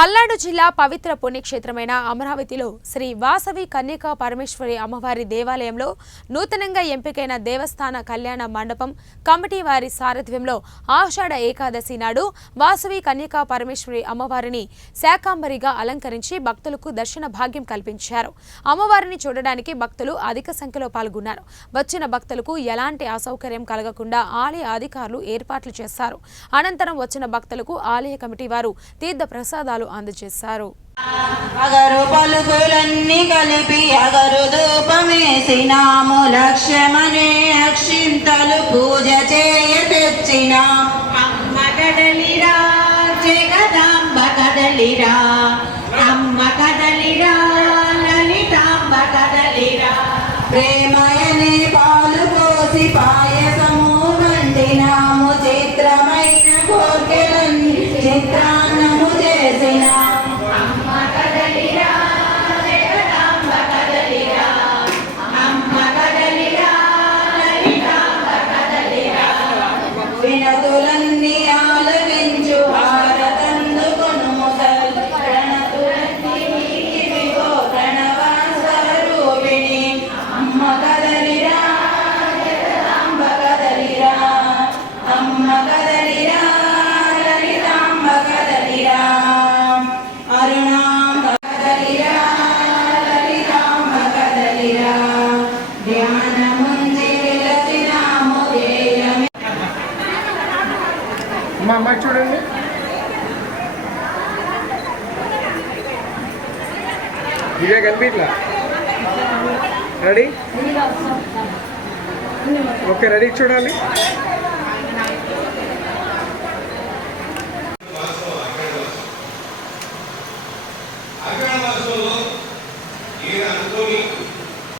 పల్నాడు జిల్లా పవిత్ర పుణ్యక్షేత్రమైన అమరావతిలో శ్రీ వాసవి కన్యకా పరమేశ్వరి అమ్మవారి దేవాలయంలో నూతనంగా ఎంపికైన దేవస్థాన కళ్యాణ మండపం కమిటీ వారి సారథ్యంలో ఆషాఢ ఏకాదశి నాడు వాసవి కన్యకా పరమేశ్వరి అమ్మవారిని శాకాంబరిగా అలంకరించి భక్తులకు దర్శన భాగ్యం కల్పించారు. అమ్మవారిని చూడడానికి భక్తులు అధిక సంఖ్యలో పాల్గొన్నారు. వచ్చిన భక్తులకు ఎలాంటి అసౌకర్యం కలగకుండా ఆలయ అధికారులు ఏర్పాట్లు చేశారు. అనంతరం వచ్చిన భక్తులకు ఆలయ కమిటీ వారు తీర్థ ప్రసాదాలు అందజేశారు. అగరు పలుకులన్నీ కలిపి అగరు ధూపమేసినాము, లక్ష్యమనే అక్షింతలు పూజ చేయ తెచ్చిన అమ్మ కదలిరా, జగదాంబ కదలిరా, అమ్మ కదలిరా, లలితాంబ కదలిరా. ప్రేమయనే పాలు పోసి పాయసము వండినాము, చిత్రమైన కోర్కెలన్నీ చిత్రాన్నము చేసిన అమ్మ కదలిరా, జగదాంబ కదలిరా, అమ్మ కదలిరా, లలితాంబ కదలిరా. వినతులన్నీ ఆలకించు హారతందుకొనుము తల్లి, ప్రణతులన్నీ నీకివిగో ప్రణవస్వరూపిణి. అమ్మ కదలిరా, జగదాంబ కదలిరా, అమ్మ కదలిరా, లలితాంబ కదలిరా, అరుణాంబ కదలిరా, లలితాంబ కదలిరా. ధ్యానముంచి విలసినాము ధ్యేయమే. మా అమ్మాయి చూడండి, ఇదే కనిపించలా. రెడీ? ఓకే, రెడీ చూడాలి. అక్కడ ఈయన అనుకోని